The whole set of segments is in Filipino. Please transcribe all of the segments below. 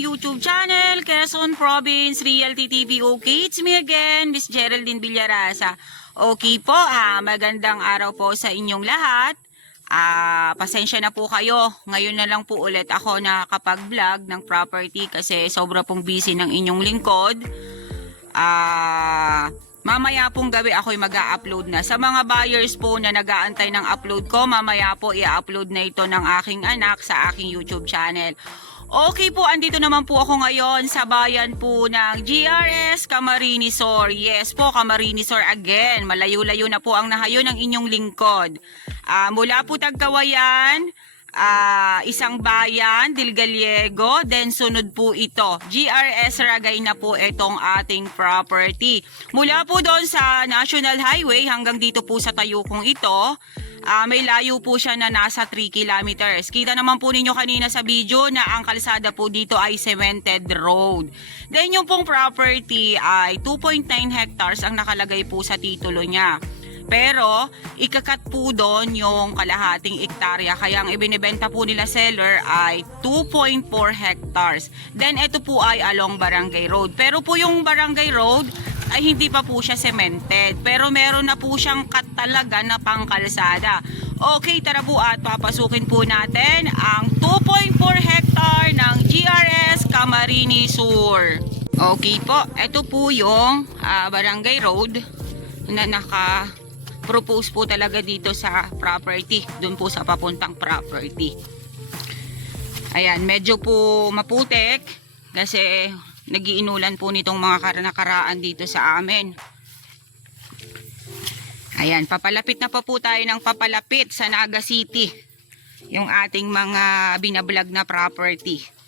aking YouTube channel, Quezon Province Realty TV. Okay, it's me again, Miss Geraldine Villarasa. Okay po, magandang araw po sa inyong lahat. Pasensya na po kayo. Ngayon na lang po ulit ako nakakapag-vlog ng property kasi sobra pong busy ng inyong lingkod. Mamaya pong gabi ako'y mag-a-upload na. Sa mga buyers po na nag-aantay ng upload ko, mamaya po i-upload na ito ng aking anak sa aking YouTube channel. Okay po, andito naman po ako ngayon sa bayan po ng GRS Camarines Sur. Yes po, Camarines Sur again. Malayo-layo na po ang nahayo ng inyong lingkod. Mula po Tagkawayan, isang bayan, Dilgaliego, then sunod po ito. GRS Ragay na po itong ating property. Mula po doon sa National Highway hanggang dito po sa Tayukong ito, may layo po siya na nasa 3 kilometers. Kita naman po ninyo kanina sa video na ang kalsada po dito ay cemented road. Then yung pong property ay 2.9 hectares ang nakalagay po sa titulo niya. Pero, ikakat po doon yung kalahating ektarya. Kaya ang ibinibenta po nila seller ay 2.4 hectares. Then, ito po ay along Barangay Road. Pero po yung Barangay Road ay hindi pa po siya cemented. Pero meron na po siyang cut talaga na pangkalsada. Okay, tara po at papasukin po natin ang 2.4 hectare ng GRS Camarines Sur. Okay po, ito po yung Barangay Road na propose po talaga dito sa property, doon po sa papuntang property. Ayan, medyo po maputik kasi nagiinulan po nitong mga nakaraan dito sa amin. Ayan, papalapit na po tayo ng papalapit sa Naga City, yung ating mga binablog na property.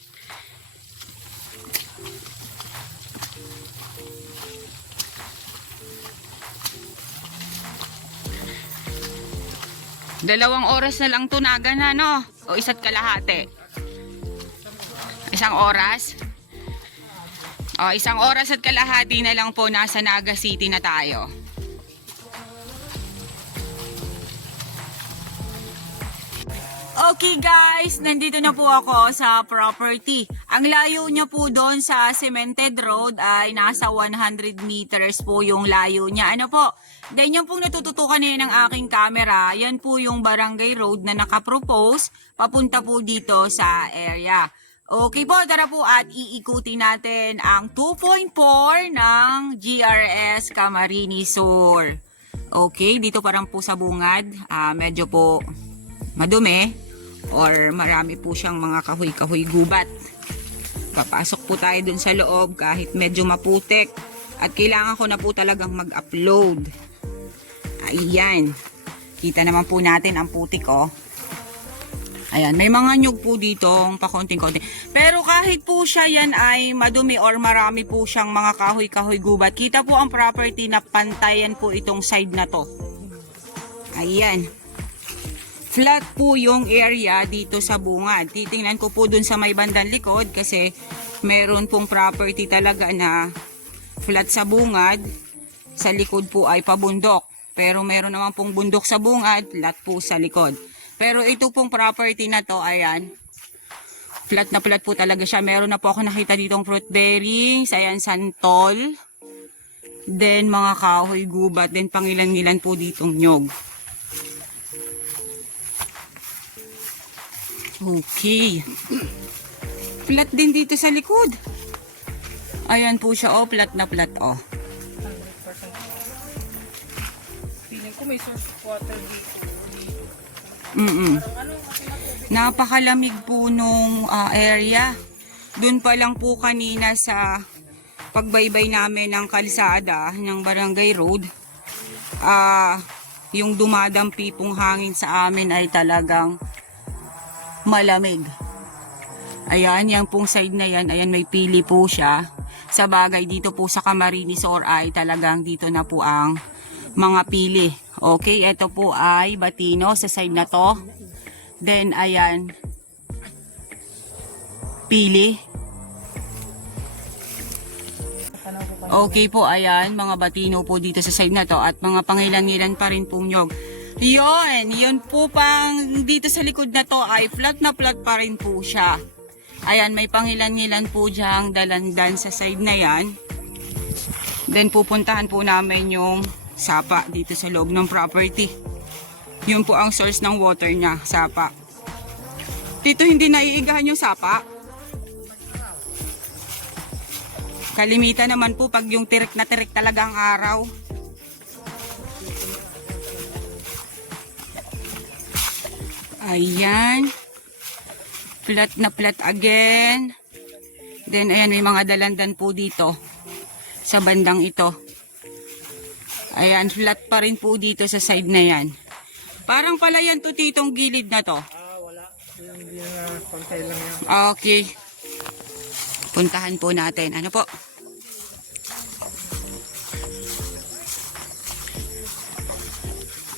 Dalawang oras na lang tunagan na, no? O isa't kalahati? Isang oras? O, isang oras at kalahati na lang po, nasa Naga City na tayo. Okay guys, nandito na po ako sa property. Ang layo niya po doon sa cemented road ay nasa 100 meters po yung layo niya. Ano po? Then yung pong natututukan niya ng aking camera, yan po yung Barangay Road na nakapropose papunta po dito sa area. Okay po, tara po at iikutin natin ang 2.4 ng GRS Camarines Sur. Okay, dito parang po sa bungad, medyo po madumi or marami po siyang mga kahoy-kahoy gubat. Papasok po tayo dun sa loob kahit medyo maputik at kailangan ko na po talagang mag-upload. Ayan, kita naman po natin ang putik, oh. Ayan, may mga nyug po dito pakonting-konti. Pero kahit po siya yan ay madumi or marami po siyang mga kahoy-kahoy gubat, kita po ang property na pantayan po itong side na to. Ayan. Flat po yung area dito sa bungad. Titingnan ko po dun sa may bandang likod kasi meron pong property talaga na flat sa bungad. Sa likod po ay pabundok. Pero meron naman pong bundok sa bungad, flat po sa likod. Pero ito pong property na to, ayan, flat na flat po talaga siya. Meron na po ako nakita ditong fruit bearings, ayan, santol. Then mga kahoy gubat, then pangilan-ngilan po ditong nyog. Okay. Flat din dito sa likod. Ayan po siya, oh, flat na flat, oh. 100%. Feeling ko may source of water dito. Napakalamig po nung area. Doon pa lang po kanina sa pagbaybay namin ng kalsada ng Barangay Road, yung dumadampi pong hangin sa amin ay talagang malamig. Ayan, yan pong side na yan, ayan, may pili po siya. Sa bagay dito po sa Camarines Sur ay talagang dito na po ang mga pili. Okay, ito po ay Batino sa side na to. Then ayan, pili. Okay po, ayan, mga Batino po dito sa side na to at mga pangilan-ngilan pa rin pong nyog. Yun po pang dito sa likod na to ay flat na flat pa rin po siya. Ayan, may pangilan-ngilan po diyang dalandan sa side na yan. Then pupuntahan po namin yung sapa dito sa loob ng property. Yun po ang source ng water niya, sapa. Dito hindi naiigahan yung sapa. Kalimitan naman po pag yung tirik na tirik talaga ang araw. Ayan. Flat na flat again. Then ayan, may mga dalandan po dito sa bandang ito. Ayan, flat pa rin po dito sa side na yan. Parang palayan to titong gilid na to. Wala. Hindi na pantay lang yan. Okay. Puntahan po natin. Ano po?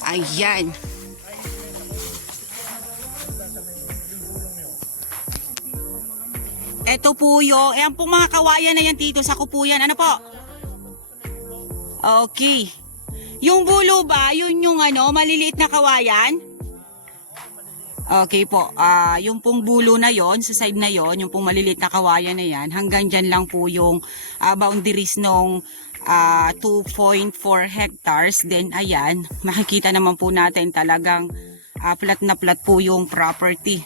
Ayan. Ito po yung, ayan pong mga kawayan na yan dito sa kupuyan. Ano po? Okay. Yung bulo ba, yun yung ano, maliliit na kawayan? Okay po, yung pong bulo na yon sa side na yon, yung pong maliliit na kawayan na yan, hanggang dyan lang po yung boundaries nung 2.4 hectares. Then ayan, makikita naman po natin talagang flat na flat po yung property.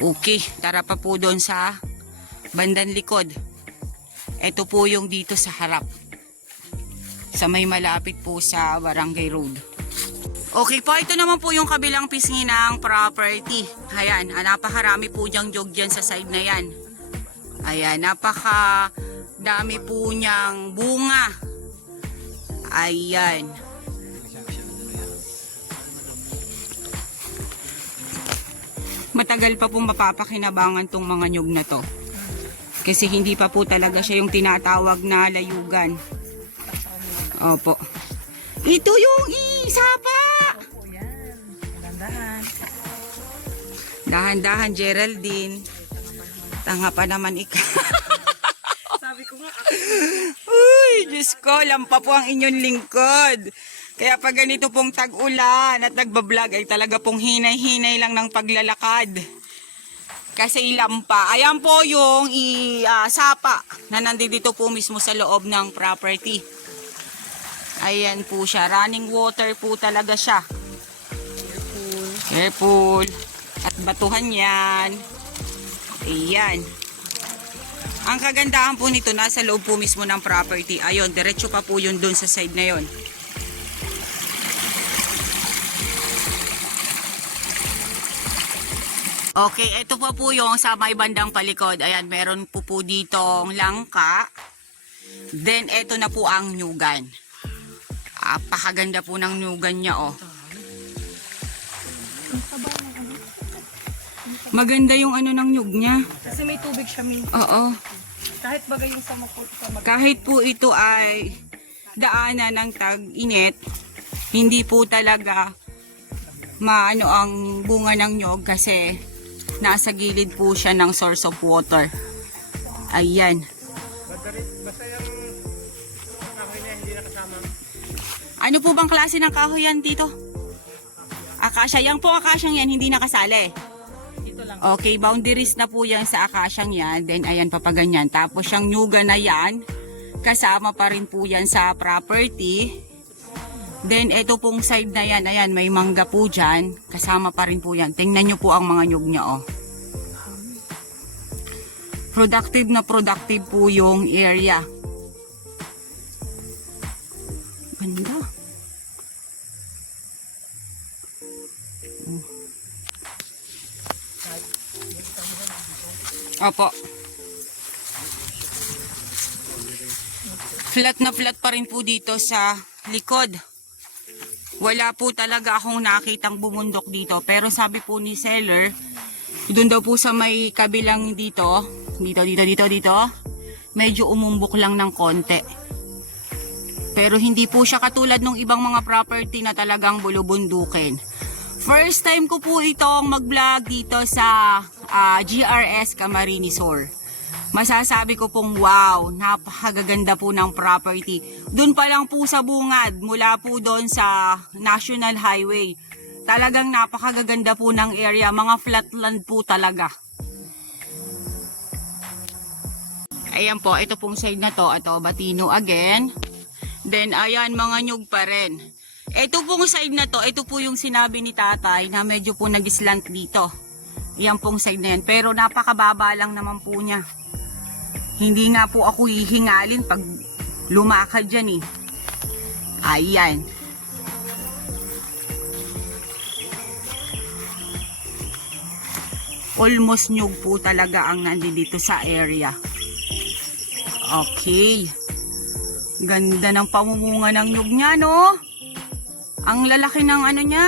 Okay, tara pa po doon sa bandang likod. Ito po yung dito sa harap. Sa may malapit po sa Barangay Road. Okay po, ito naman po yung kabilang pisngi ng property. Ayan, napakarami po diyang jog dyan sa side na yan. Ayan, napaka dami po niyang bunga. Ayan. Matagal pa po mapapakinabangan tong mga nyog na to. Kasi hindi pa po talaga siya yung tinatawag na layugan. Opo. Ito yung isapa! Dahan-dahan, Geraldine. Tanga pa naman ikaw. Sabi ko nga, Uy, Diyos ko, lampa po ang inyong lingkod. Kaya pag ganito pong tag-ulan at nagbablog ay talaga pong hinay-hinay lang ng paglalakad. Kasi lampa. Ayan po yung sapa na nandito po mismo sa loob ng property. Ayan po siya. Running water po talaga siya. Careful. At batuhan yan. Ayan. Ang kagandahan po nito, nasa loob po mismo ng property. Ayun, diretso pa po yun dun sa side na yun. Okay, ito pa po yung sa may bandang palikod. Ayan, meron po ditong langka. Then, ito na po ang nyugan. Pakaganda po ng nyugan niya, oh. Maganda yung ano ng nyug niya. kasi may tubig siya minsan. Oo. Kahit bagay yung sa Kahit po ito ay daanan ng tag-init, hindi po talaga maano ang bunga ng nyog kasi nasa gilid po siya ng source of water. Ayan. Basta yung kahoy na hindi nakasama. Ano po bang klase ng kahoy yan dito? Akasya. Yan po akasyang yan, hindi nakasali. Ito lang. Okay, boundaries na po yan sa akasyang yan. Then ayan, papaganyan. Tapos yung nyuga na yan, kasama pa rin po yan sa property. Then ito pong side na yan, ayan, may mangga po dyan. Kasama pa rin po yan. Tingnan nyo po ang mga nyug niya, oh. Productive na productive po yung area. Ganda. Opo. Flat na flat pa rin po dito sa likod. Wala po talaga akong nakitang bumundok dito. Pero sabi po ni seller, doon daw po sa may kabilang dito, dito, medyo umumbok lang ng konti. Pero hindi po siya katulad ng ibang mga property na talagang bulubundukin. First time ko po itong mag-vlog dito sa GRS Camarines Sur. Masasabi ko pong wow, napakaganda po ng property. Doon pa lang po sa bungad, mula po doon sa National Highway. Talagang napakaganda po ng area, mga flatland po talaga. Ayan po, ito pong side na to, ito Batino again. Then ayan, mga nyug pa rin. Ito pong side na to, ito po yung sinabi ni tatay na medyo po nag-slant dito. Yan pong side na yan, pero napakababa lang naman po niya. Hindi nga po ako hihingalin pag lumakad dyan eh. Ayan. Almost nyug po talaga ang nandito sa area. Okay. Ganda ng pamumunga ng nyug niya, no? Ang lalaki ng ano niya.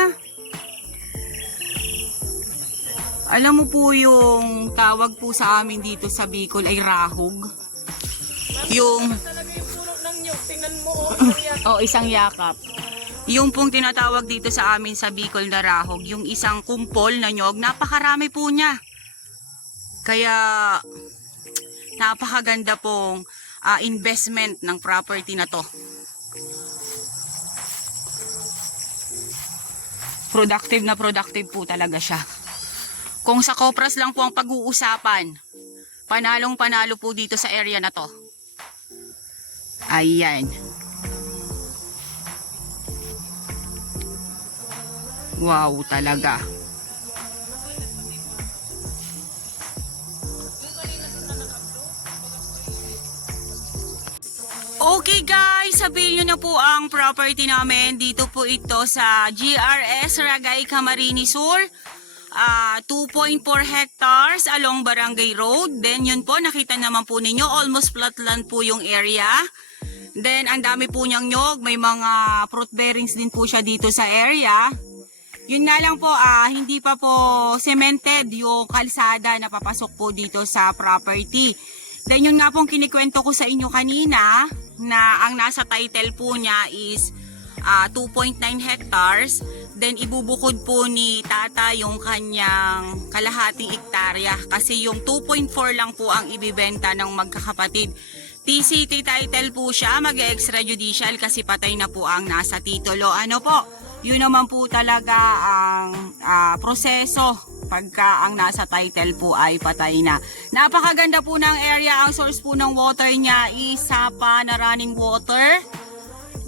Alam mo po yung tawag po sa amin dito sa Bicol ay rahog. Yung... Talaga yung puno ng nyug. Tingnan mo, isang yakap. Yung pong tinatawag dito sa amin sa Bicol na rahog, yung isang kumpol na nyog, napakarami po niya. Kaya napakaganda pong investment ng property na to. Productive po talaga siya. Kung sa Kopras lang po ang pag-uusapan, panalong panalo po dito sa area na to. Ayan. Wow talaga. Okay guys, sabihin nyo na po ang property namin. Dito po ito sa GRS Ragay, Camarines Sur. 2.4 hectares along Barangay Road. Then yun po, nakita naman po ninyo, almost flatland po yung area. Then ang dami po niyang nyog, may mga fruit bearings din po siya dito sa area. Yun nga lang po, hindi pa po cemented yung kalsada na papasok po dito sa property. Then yun nga pong kinikwento ko sa inyo kanina na ang nasa title po niya is 2.9 hectares. Then ibubukod po ni tata yung kanyang kalahating hektarya kasi yung 2.4 lang po ang ibibenta ng magkakapatid. TCT title po siya, mag-extrajudicial kasi patay na po ang nasa titulo. Ano po? Yun naman po talaga ang proseso pagka ang nasa title po ay patay na. Napakaganda po ng area. Ang source po ng water niya is sapa na running water.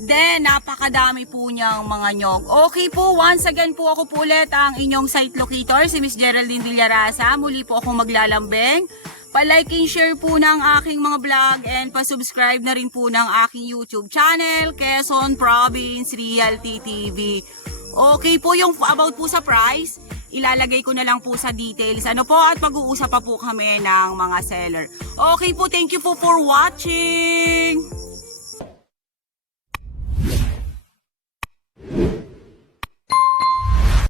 Then, napakadami po niyang mga nyog. Okay po, once again po ako po ulit ang inyong site locator, si Miss Geraldine Villarasa. Muli po akong maglalambing. Pa-like and share po ng aking mga vlog and pa-subscribe na rin po ng aking YouTube channel, Quezon Province Realty TV. Okay po, yung about po sa price, ilalagay ko na lang po sa details. Ano po, at mag-uusap pa po kami ng mga seller. Okay po, thank you po for watching!